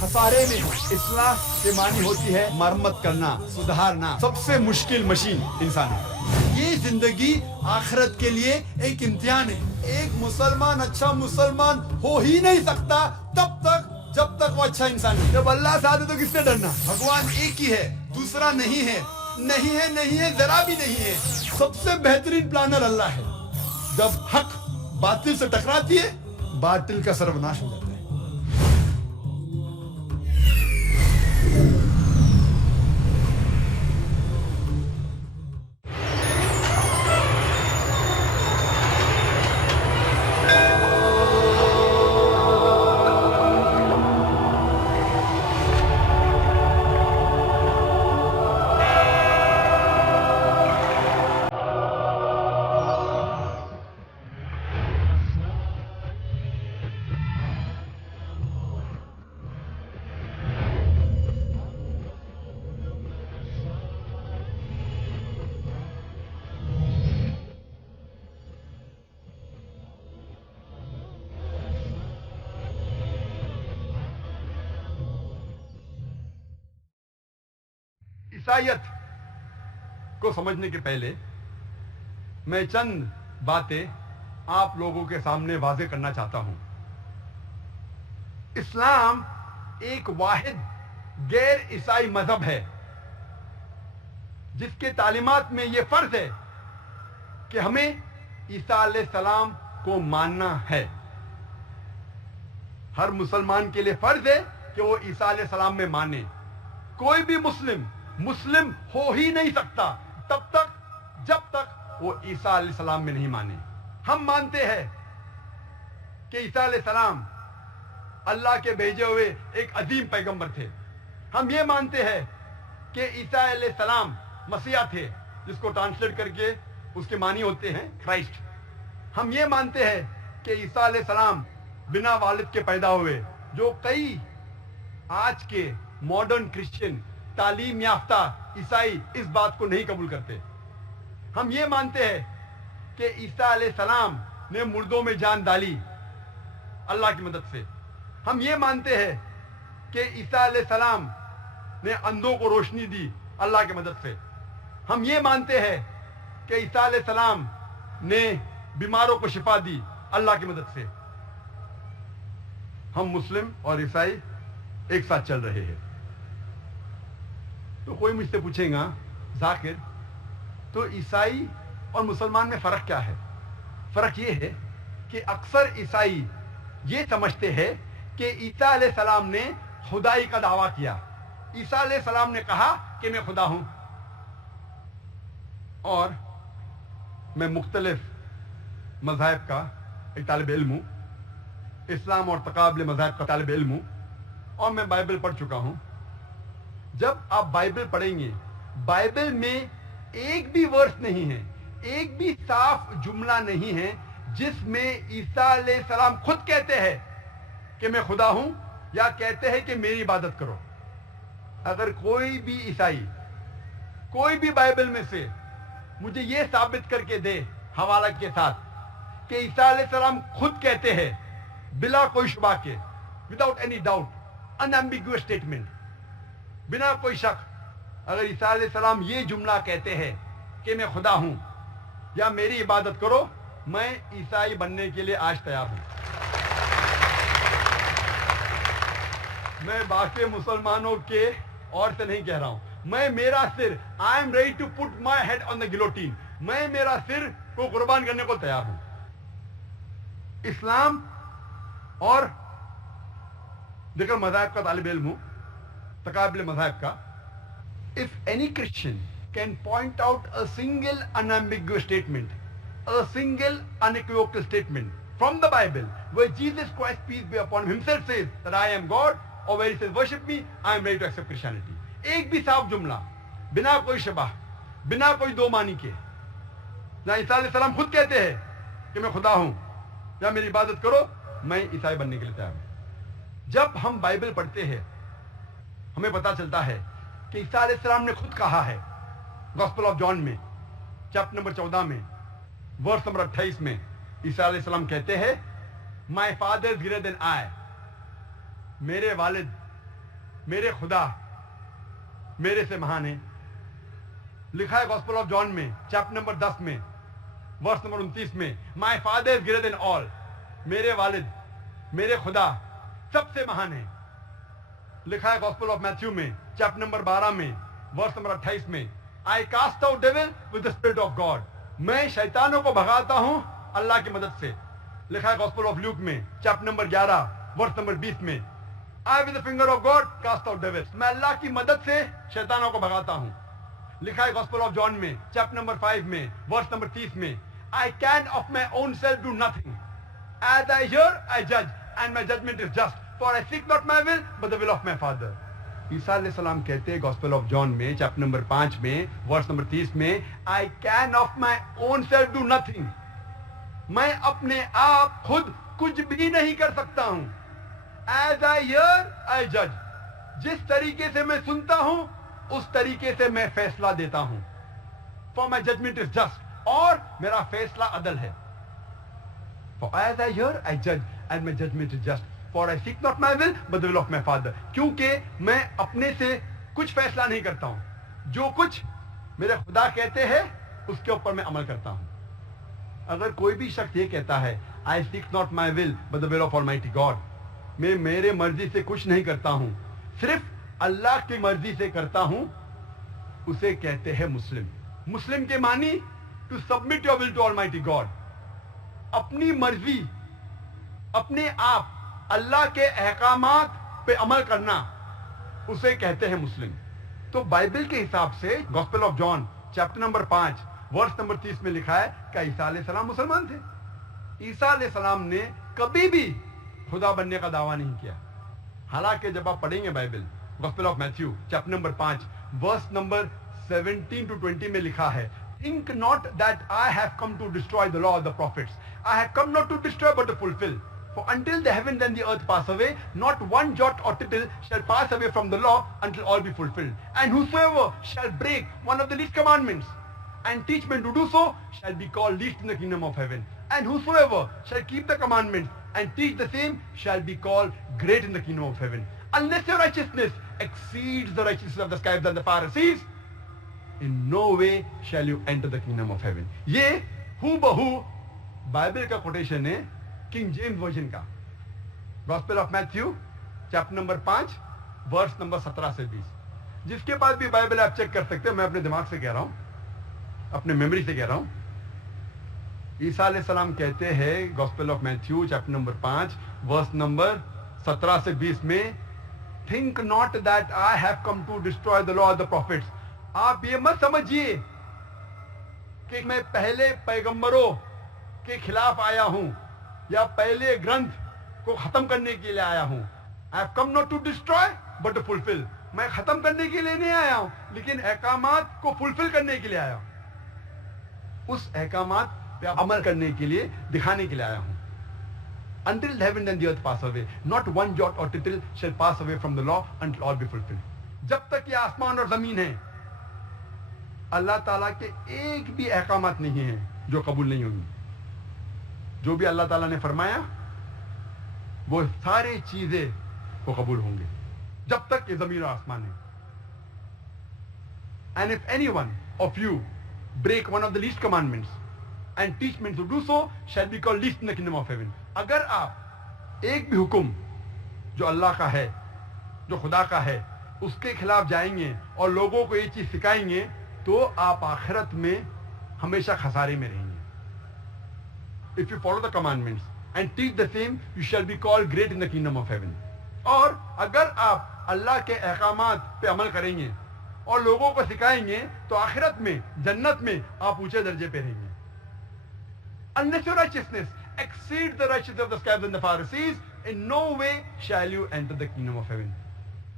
خسارے میں ہے۔ اصلاح کے معنی ہوتی ہے مرمت کرنا، سدھارنا۔ سب سے مشکل مشین انسان ہے۔ یہ زندگی آخرت کے لیے ایک امتحان ہے۔ ایک مسلمان اچھا مسلمان ہو ہی نہیں سکتا جب تک وہ اچھا انسان ہے۔ جب اللہ سے آتے تو کس سے ڈرنا؟ بھگوان ایک ہی ہے، دوسرا نہیں ہے، نہیں ہے، ذرا بھی نہیں ہے۔ سب سے بہترین پلانر اللہ ہے۔ جب حق باطل سے ٹکراتی ہے، باطل کا سروناش ہو جاتا ہے۔ عیسائیت کو سمجھنے کے پہلے میں چند باتیں آپ لوگوں کے سامنے واضح کرنا چاہتا ہوں۔ اسلام ایک واحد غیر عیسائی مذہب ہے جس کے تعلیمات میں یہ فرض ہے کہ ہمیں عیسیٰ علیہ السلام کو ماننا ہے۔ ہر مسلمان کے لیے فرض ہے کہ وہ عیسیٰ علیہ السلام میں مانے۔ کوئی بھی مسلم ہو ہی نہیں سکتا جب تک وہ عیسیٰ علیہ السلام میں نہیں مانے۔ ہم مانتے ہیں کہ عیسیٰ علیہ السلام اللہ کے بھیجے ہوئے ایک عظیم پیغمبر تھے۔ ہم یہ مانتے ہیں کہ عیسیٰ علیہ السلام مسیح تھے، جس کو ٹرانسلیٹ کر کے اس کے معنی ہوتے ہیں کرائسٹ۔ ہم یہ مانتے ہیں کہ عیسیٰ علیہ السلام بنا والد کے پیدا ہوئے، جو کئی آج کے ماڈرن کرسچن تعلیم یافتہ عیسائی اس بات کو نہیں قبول کرتے۔ ہم یہ مانتے ہیں کہ عیسیٰ علیہ السلام نے مردوں میں جان ڈالی اللہ کی مدد سے۔ ہم یہ مانتے ہیں کہ عیسیٰ علیہ السلام نے اندھوں کو روشنی دی اللہ کی مدد سے۔ ہم یہ مانتے ہیں کہ عیسیٰ علیہ السلام نے بیماروں کو شفا دی اللہ کی مدد سے۔ ہم مسلم اور عیسائی ایک ساتھ چل رہے ہیں۔ تو کوئی مجھ سے پوچھے گا، ذاکر تو عیسائی اور مسلمان میں فرق کیا ہے؟ فرق یہ ہے کہ اکثر عیسائی یہ سمجھتے ہیں کہ عیسیٰ علیہ السلام نے خدائی کا دعویٰ کیا۔ عیسیٰ علیہ السلام نے کہا کہ میں خدا ہوں، اور میں مختلف مذاہب کا ایک طالب علم ہوں، اسلام اور تقابل مذاہب کا طالب علم ہوں، اور میں بائبل پڑھ چکا ہوں۔ جب آپ بائبل پڑھیں گے، بائبل میں ایک بھی ورس نہیں ہے، ایک بھی صاف جملہ نہیں ہے جس میں عیسیٰ علیہ السلام خود کہتے ہیں کہ میں خدا ہوں، یا کہتے ہیں کہ میری عبادت کرو۔ اگر کوئی بھی عیسائی کوئی بھی بائبل میں سے مجھے یہ ثابت کر کے دے حوالہ کے ساتھ کہ عیسیٰ علیہ السلام خود کہتے ہیں بلا کوئی شبہ کے، وداؤٹ اینی ڈاؤٹ، انایمبیگوس اسٹیٹمنٹ، بنا کوئی شک، اگر عیسیٰ علیہ السلام یہ جملہ کہتے ہیں کہ میں خدا ہوں یا میری عبادت کرو، میں عیسائی بننے کے لیے آج تیار ہوں۔ میں باقی مسلمانوں کے اور سے نہیں کہہ رہا ہوں، میں میرا سر I am ready to put my head on the guillotine، میں میرا سر کو قربان کرنے کو تیار ہوں۔ اسلام اور دیگر مذاہب کا طالب علم ہوں، تقابل مذاہب کا۔ If any Christian can point out a single unambiguous statement, a single unequivocal statement from the Bible where Jesus Christ, peace be upon him, himself says that I am God, or where he says worship me, I am ready to accept Christianity. ایک بھی صاف جملہ بنا کوئی شبہ، بنا کوئی دو معنی کے، جہاں عیسیٰ علیہ السلام خود کہتے ہیں کہ میں خدا ہوں یا میری عبادت کرو، میں عیسائی بننے کے لیے تیار ہوں۔ جب ہم بائبل پڑھتے ہیں ہمیں پتا چلتا ہے کہ عیسیٰ علیہ السلام نے خود کہا ہے، گاسپل آف جان میں چیپٹر نمبر 14 میں ورس نمبر 28 میں عیسیٰ علیہ السلام کہتے ہیں my father is greater than آئی، میرے والد میرے خدا میرے سے مہان ہے. لکھا ہے گاسپل آف جان میں چیپٹر نمبر 10 میں ورس نمبر 29 میں, my father is greater than آل. میرے والد میرے خدا سب سے مہان ہے. لکھا ہے گاسپل آف میتھیو میں چیپٹر نمبر 12 میں ورس نمبر 28 میں, I cast out devil with the spirit of God. میں شیطانوں کو بھگاتا ہوں اللہ کی مدد سے. لکھا ہے گاسپل آف لیوک میں چیپٹر نمبر 11 ورس نمبر 20 میں, I with the finger of God cast out devils. میں اللہ کی مدد سے شیطانوں کو بھگاتا ہوں. لکھا ہے گاسپل آف جان میں چیپٹر نمبر 5 میں ورس نمبر 30 میں, I can of my own self do nothing. As I hear, I judge, and my judgment is just. For I seek not my will, but the will of my Father. عیسیٰ علیہ السلام کہتے ہیں gospel of جان میں chapter number 5 میں verse number 30 میں, I can of my own self do nothing. میں اپنے آپ خود کچھ بھی نہیں کر سکتا ہوں. As I hear, I judge. جس طریقے سے میں سنتا ہوں اس طریقے سے میں فیصلہ دیتا ہوں. For my judgment is just. اور میرا فیصلہ عدل ہے. For as I hear, I judge, and my judgment is just. For I seek not my will, but the will of my Father. کیونکہ میں اپنے سے کچھ فیصلہ نہیں کرتا ہوں. جو کچھ میرے خدا کہتے ہیں اس کے اوپر میں عمل کرتا ہوں. اگر کوئی بھی شخص یہ کہتا ہے I seek not my will, but the will of Almighty God, میں میرے مرضی سے کچھ نہیں کرتا ہوں, صرف اللہ کی مرضی سے کرتا ہوں, اسے کہتے ہیں مسلم. مسلم کے معنی to submit your will to Almighty God. اپنی مرضی اپنے آپ اللہ کے احکامات پہ عمل کرنا اسے کہتے ہیں مسلم. تو بائبل کے حساب سے gospel of John chapter number 5 verse number 30 میں لکھا ہے کہ عیسیٰ علیہ السلام مسلمان تھے. عیسیٰ علیہ السلام نے کبھی بھی خدا بننے کا دعویٰ نہیں کیا. حالانکہ جب آپ پڑھیں گے Bible gospel of Matthew chapter number 5 verse number 17 to 20 میں لکھا ہے, think not that I have come to destroy the law of the prophets. I have come not to destroy but to fulfill. For until the heavens and the earth pass away, not one jot or tittle shall pass away from the law until all be fulfilled. And whosoever shall break one of the least commandments and teach men to do so shall be called least in the kingdom of heaven. And whosoever shall keep the commandments and teach the same shall be called great in the kingdom of heaven. Unless your righteousness exceeds the righteousness of the scribes and the Pharisees, in no way shall you enter the kingdom of heaven. یہ ہو بہو Bible کا quotation ہے King James version کا. Gospel of Matthew chapter number 5 verse number 17 سے 20. جس کے بعد بھی بائبل آپ چیک کر سکتے ہیں, میں اپنے دماغ سے کہہ رہا ہوں, اپنے میموری سے کہہ رہا ہوں. عیسیٰ علیہ السلام کہتے ہیں gospel of Matthew chapter number 5 verse number 17 سے 20 میں, think not that I have come to destroy the law of the prophets. آپ یہ مت سمجھیے کہ میں پہلے پیغمبروں کے خلاف آیا ہوں یا پہلے گرنتھ کو ختم کرنے کے لیے آیا ہوں. I have come not to destroy but to fulfill. میں ختم کرنے کے لیے نہیں آیا ہوں لیکن احکامات کو فلفل کرنے کے لیے آیا ہوں. اس احکامات پہ عمل کرنے کے لیے, دکھانے کے لیے آیا ہوں. Until the heaven and the earth pass away, not one jot or tittle shall pass away from the law until all be fulfilled. جب تک یہ آسمان اور زمین ہے اللہ تعالیٰ کے ایک بھی احکامات نہیں ہیں جو قبول نہیں ہوں گی. جو بھی اللہ تعالیٰ نے فرمایا وہ سارے چیزیں وہ قبول ہوں گے جب تک یہ زمین اور آسمان ہے. And if any one of you break one of the least commandments and teach men to do so shall be called least in the kingdom of heaven. اگر آپ ایک بھی حکم جو اللہ کا ہے, جو خدا کا ہے, اس کے خلاف جائیں گے اور لوگوں کو یہ چیز سکھائیں گے تو آپ آخرت میں ہمیشہ خسارے میں رہیں گے. If you follow the commandments and teach the same, you shall be called great in the kingdom of heaven. اور اگر آپ اللہ کے احکامات پہ عمل کریں گے اور لوگوں کو سکھائیں گے تو آخرت میں جنت میں آپ اونچے درجے پہ رہیں گے. Unless your righteousness exceeds the righteousness of the scribes and the Pharisees, in no way shall you enter the kingdom of heaven.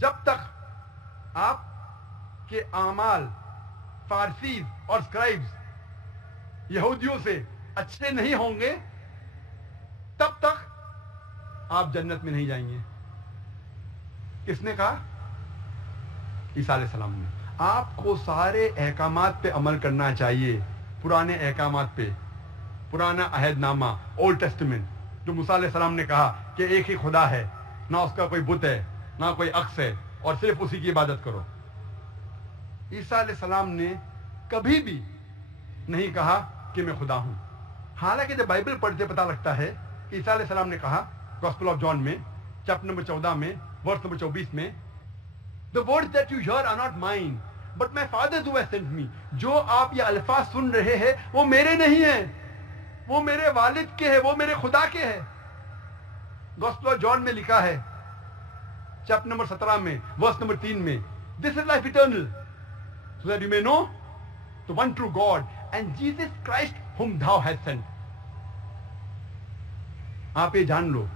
جب تک آپ کے اعمال فارسیز اور اسکرائبز یہودیوں سے اچھے نہیں ہوں گے تب تک آپ جنت میں نہیں جائیں گے. کس نے کہا؟ عیسیٰ علیہ السلام نے. آپ کو سارے احکامات پہ عمل کرنا چاہیے, پرانے احکامات پہ, پرانا عہد نامہ, اولڈ ٹیسٹمنٹ, جو موسیٰ علیہ السلام نے کہا کہ ایک ہی خدا ہے, نہ اس کا کوئی بت ہے, نہ کوئی عکس ہے, اور صرف اسی کی عبادت کرو. عیسیٰ علیہ السلام نے کبھی بھی نہیں کہا کہ میں خدا ہوں. حالانکہ جب بائبل پڑھتے پتہ لگتا ہے کہ عیسیٰ علیہ السلام نے کہا گاسپل آف جان میں چیپٹر نمبر 14 میں ورس نمبر 24 میں, The words that you hear are not mine, but my Father who has sent me. جو آپ یہ الفاظ سن رہے ہیں وہ میرے نہیں ہیں, وہ میرے والد کے ہیں, وہ میرے خدا کے ہیں. گاسپل آف جان میں لکھا ہے چیپٹر نمبر 17 میں ورس نمبر 3 میں, This is life eternal, so that you may know the one true God and Jesus Christ whom thou hast sent. آپ یہ جان لو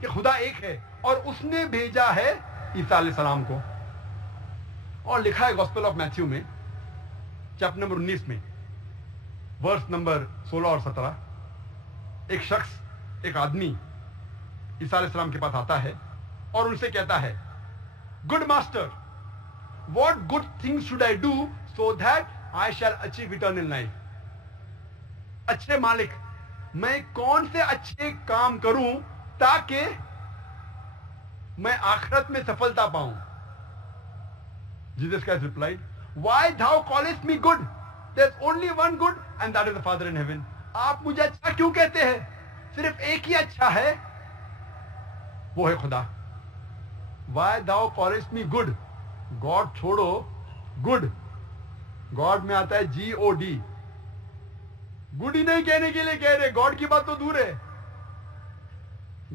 کہ خدا ایک ہے اور اس نے بھیجا ہے عیسیٰ علیہ السلام کو. اور لکھا ہے گاسپل آف میتھیو میں چیپٹر نمبر 19 میں ورس نمبر 16 اور 17, ایک شخص, ایک آدمی عیسیٰ علیہ السلام کے پاس آتا ہے اور ان سے کہتا ہے, Good master, what good things should I do so that I shall achieve eternal life? اچھے مالک, میں کون سے اچھے کام کروں تاکہ میں آخرت میں سفلتا پاؤں. Jesus Christ replied, Why thou callest me good? There's only one good and that is the Father in heaven. آپ مجھے اچھا کیوں کہتے ہیں؟ صرف ایک ہی اچھا ہے, وہ ہے خدا. Why thou callest me good? God چھوڑو, good God میں آتا ہے God. گڈ ہی نہیں کہنے کے لیے کہہ رہے, گاڈ کی بات تو دور ہے.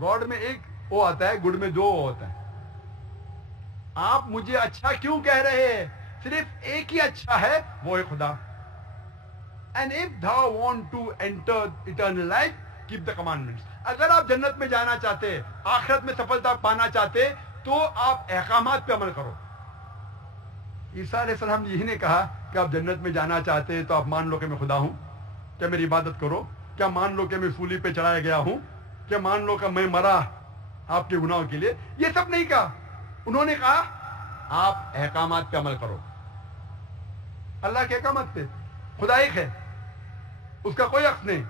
گاڈ میں ایک او آتا ہے, گڈ میں دو او ہوتا ہے. آپ مجھے اچھا کیوں کہہ رہے ہیں؟ صرف ایک ہی اچھا ہے, وہ ہے خدا. And if thou want to enter eternal life, keep the commandments. اگر آپ جنت میں جانا چاہتے, آخرت میں سفلتا پانا چاہتے, تو آپ احکامات پہ عمل کرو. عیسیٰ علیہ السلام نے یہی نے کہا کہ آپ جنت میں جانا چاہتے تو آپ مان لو کہ میں خدا ہوں, کیا میری عبادت کرو, کیا مان لو کہ میں سولی پہ چڑھایا گیا ہوں, کیا مان لو کہ میں مرا آپ کے گناہوں کے لیے. یہ سب نہیں کہا. انہوں نے کہا آپ احکامات پہ عمل کرو. اللہ کے احکامات پہ. خدا ایک ہے, اس کا کوئی عکس نہیں,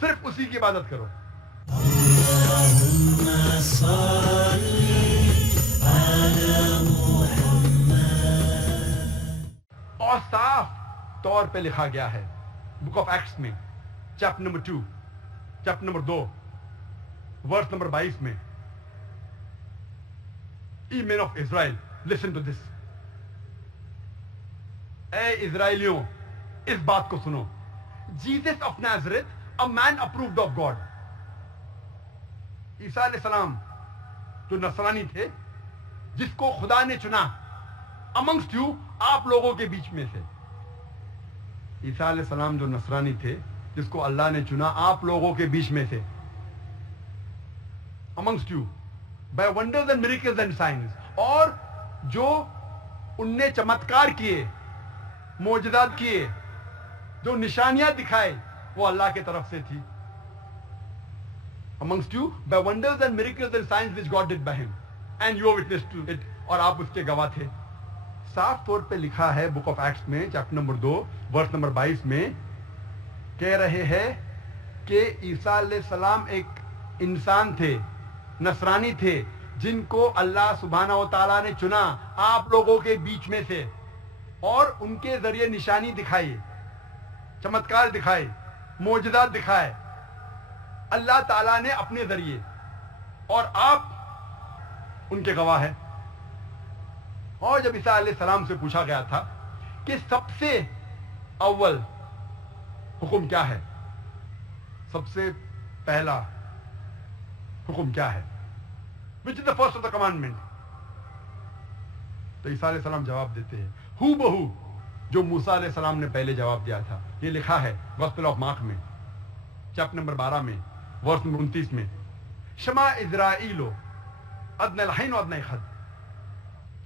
صرف اسی کی عبادت کرو. اور صاف طور پہ لکھا گیا ہے بک آف ایکٹس میں chapter number 2 chapter number 2 verse number 22 میں, Ye men of Israel, listen to this. اے اسرائیلیوں, اس بات کو سنو. Jesus of Nazareth, a man approved of God. عیسیٰ علیہ السلام جو نصرانی تھے, جس کو خدا نے چنا, amongst you, آپ لوگوں کے بیچ میں سے. عیسیٰ علیہ السلام جو نصرانی تھے, جس کو اللہ نے چنا آپ لوگوں کے بیچ میں سے, amongst you, by wonders and miracles and signs. اور جو ان نے چمتکار کیے, معجزات کیے, جو نشانیاں دکھائے, وہ اللہ کے طرف سے تھی. amongst you, by wonders and miracles and signs which God did by him, and you are witness to it. اور آپ اس کے گواہ تھے. صاف طور پہ لکھا ہے بک آف ایکٹس میں چیپٹر نمبر 2 ورس نمبر 22 میں, کہہ رہے ہیں کہ عیسیٰ علیہ السلام ایک انسان تھے, نصرانی تھے, جن کو اللہ سبحانہ و تعالیٰ نے چنا آپ لوگوں کے بیچ میں سے, اور ان کے ذریعے نشانی دکھائی, چمتکار دکھائے, معجزات دکھائے اللہ تعالیٰ نے اپنے ذریعے, اور آپ ان کے گواہ ہیں. اور جب عیسیٰ علیہ السلام سے پوچھا گیا تھا کہ سب سے اول حکم کیا ہے, سب سے پہلا حکم کیا ہے, which is the first of the commandment, تو عیسیٰ علیہ السلام جواب دیتے ہیں ہو بہو جو موسیٰ علیہ السلام نے پہلے جواب دیا تھا. یہ لکھا ہے گاسپل آف مارک میں چیپٹر نمبر 12 میں ورس نمبر 29 میں, شما اسرائیلو ادنى الحين وادنى خد.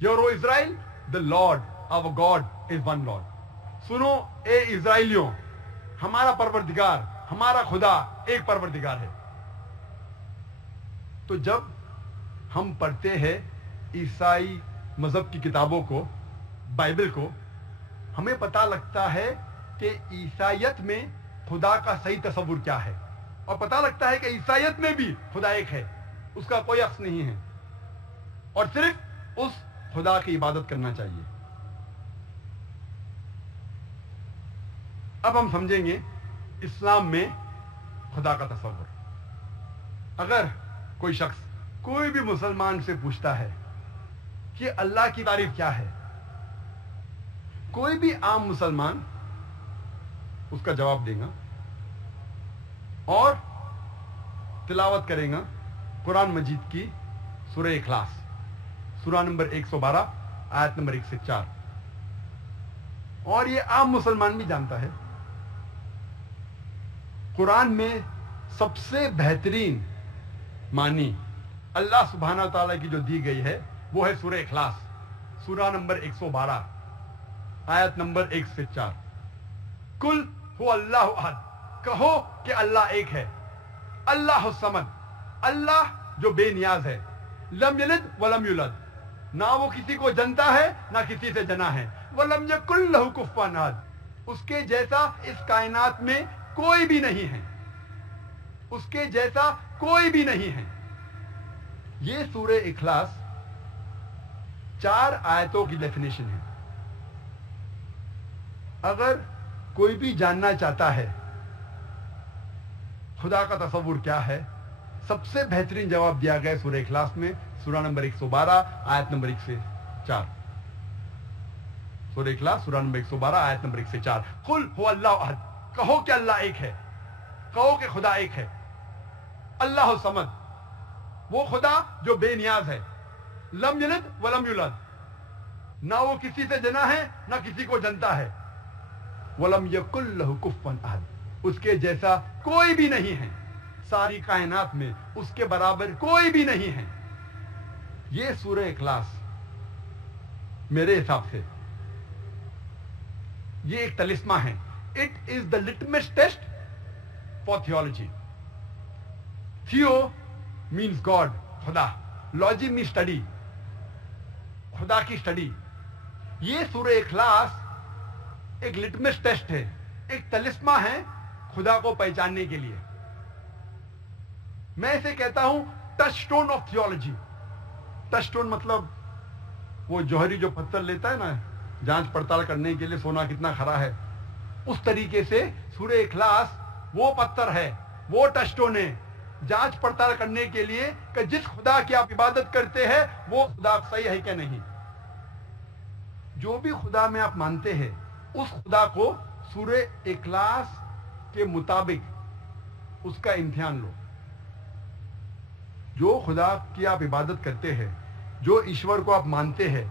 Hear, O Israel, the Lord, our God, is one Lord. سنو اے اسرائیلیوں, ہمارا پروردگار, ہمارا خدا ایک پروردگار ہے. تو جب ہم پڑھتے ہیں عیسائی مذہب کی کتابوں کو, بائبل کو, ہمیں پتہ لگتا ہے کہ عیسائیت میں خدا کا صحیح تصور کیا ہے, اور پتہ لگتا ہے کہ عیسائیت میں بھی خدا ایک ہے, اس کا کوئی عکس نہیں ہے, اور صرف اس خدا کی عبادت کرنا چاہیے. اب ہم سمجھیں گے اسلام میں خدا کا تصور. اگر کوئی شخص کوئی بھی مسلمان سے پوچھتا ہے کہ اللہ کی تعریف کیا ہے، کوئی بھی عام مسلمان اس کا جواب دے گا اور تلاوت کرے گا قرآن مجید کی سورہ اخلاص، سورہ نمبر 112 آیت نمبر 1 سے 4. اور یہ عام مسلمان بھی جانتا ہے قرآن میں سب سے بہترین معنی اللہ سبحانہ تعالیٰ کی جو دی گئی ہے وہ ہے سورہ اخلاص، سورہ نمبر 112 آیت نمبر 1 سے 4. کل هو اللہ احد، کہو کہ اللہ ایک ہے. اللہ الصمد، اللہ جو بے نیاز ہے. لم یلد ولم یولد، نہ وہ کسی کو جنتا ہے نہ کسی سے جنا ہے. ولم یکن لہ کفوا احد، اس کے جیسا اس کائنات میں کوئی بھی نہیں ہے، اس کے جیسا کوئی بھی نہیں ہے. یہ سورہ اخلاص 4 آیتوں کی ڈیفینیشن ہے. اگر کوئی بھی جاننا چاہتا ہے خدا کا تصور کیا ہے، سب سے بہترین جواب دیا گیا سورہ اخلاص میں، سورہ نمبر 112 آیت نمبر 1 سے 4. سورہ اخلاص سورہ نمبر 112 آیت نمبر 1 سے 4. قل هو اللہ احد، کہو کہ اللہ ایک ہے، کہو کہ خدا ایک ہے. اللہ الصمد، وہ خدا جو بے نیاز ہے. لم یلد ولم یولد، نہ وہ کسی سے جنا ہے نہ کسی کو جنتا ہے. ولم یکن لہ کفوا احد، اس کے جیسا کوئی بھی نہیں ہے، ساری کائنات میں اس کے برابر کوئی بھی نہیں ہے. یہ سورہ اخلاص میرے حساب سے یہ ایک طلسمہ ہے. It is the litmus test for theology. Theo means God, خدا. لاجی مینس اسٹڈی، خدا کی اسٹڈی. یہ سورہ اخلاص ایک لٹمس ٹیسٹ ہے، ایک طلسمہ ہے خدا کو پہچاننے کے لیے. میں اسے کہتا ہوں touch stone of theology. Touch stone مطلب وہ جوہری جو پتھر لیتا ہے نا جانچ پڑتال کرنے کے لیے سونا کتنا کھرا ہے، اس طریقے سے سورہ اخلاص وہ پتھر ہے، وہ ٹچ سٹون ہے جانچ پڑتال کرنے کے لیے کہ جس خدا کی آپ عبادت کرتے ہیں وہ خدا صحیح ہے کہ نہیں. جو بھی خدا میں آپ مانتے ہیں اس خدا کو سورہ اخلاص کے مطابق اس کا امتحان لو. جو خدا کی آپ عبادت کرتے ہیں، جو ایشور کو آپ مانتے ہیں،